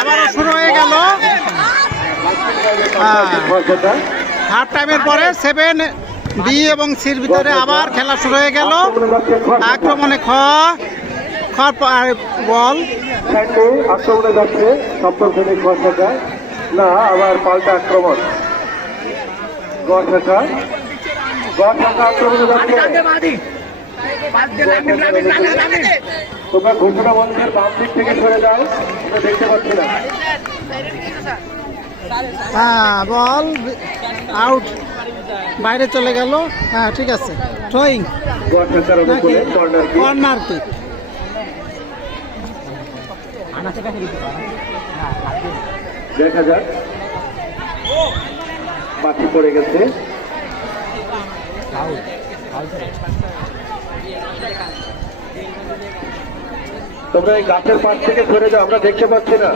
আবারও শুরু হয়ে গেল হাফ টাইমের পরে 7B এবং সির ভিতরে আবার খেলা শুরু হয়ে গেল। আক্রমণে বল আক্রমণে যাচ্ছে সপ্তম শ্রেণী খ শাখা, না আবার পাল্টা আক্রমণ গ শাখা আক্রমণে যাচ্ছে। তোমরা ঘোষণা মঞ্চের বাম দিক থেকে সরে যাও, আমরা দেখতে পাচ্ছি না। বল আউট, বাইরে চলে গেল। হ্যাঁ ঠিক আছে, থ্রোয়িং কর্নার কিক। দেখা যাক, বাকি পড়ে গেছে। তোমরা এই গাছের পাশ থেকে সরে যাও, আমরা দেখতে পাচ্ছি না।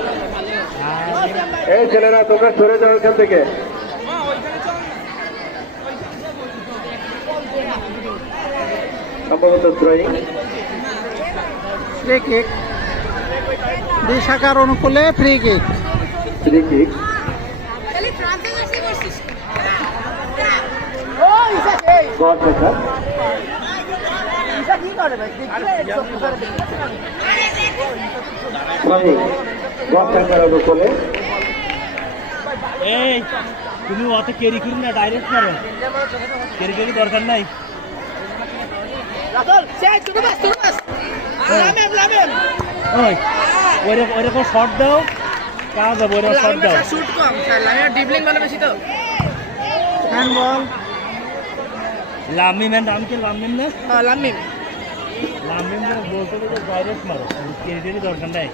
এই ছেলেরা তোমরা সরে যাও এখান থেকে। সম্ভবত থ্রোয়িং, ফ্রি কিক, দুই শাখার অনুকূলে ফ্রি কিক। এই তুমি অত কেরি করি না, ডাইরেক্ট মারো, কেরি কেরি দরকার নাই। ওইরকম শর্ট দাও, কাজ হবে। ওইরকম শর্ট দাও, হ্যান্ডবল। লামিম নাম কি? লামিম না, লামিম বলতে ডাইরেক্ট মারো, কেরি কেরি দরকার নাই।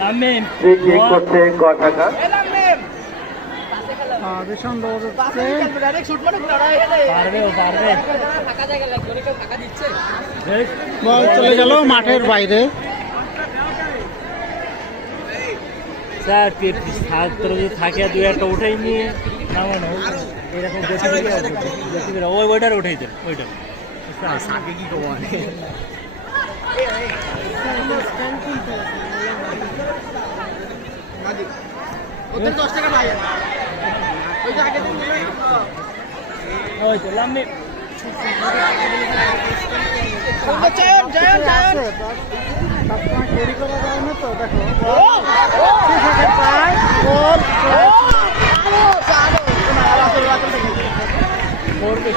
লামিম করছে গ শাখা। ভীষণ দৌড়চ্ছে, বল চলে গেল মাঠের বাইরে। স্যার ছাত্র যদি থাকে দুই একটা উঠেই নিয়ে নামানো, এরকম ওইটার উঠেই দেন, ওইটা কি কম ওদের 10 টাকা ভাই ওই যে আগে ওই তো লাম্মি জয়ন সবসময় ক্যারি করা যায় না তো। দেখো করবে,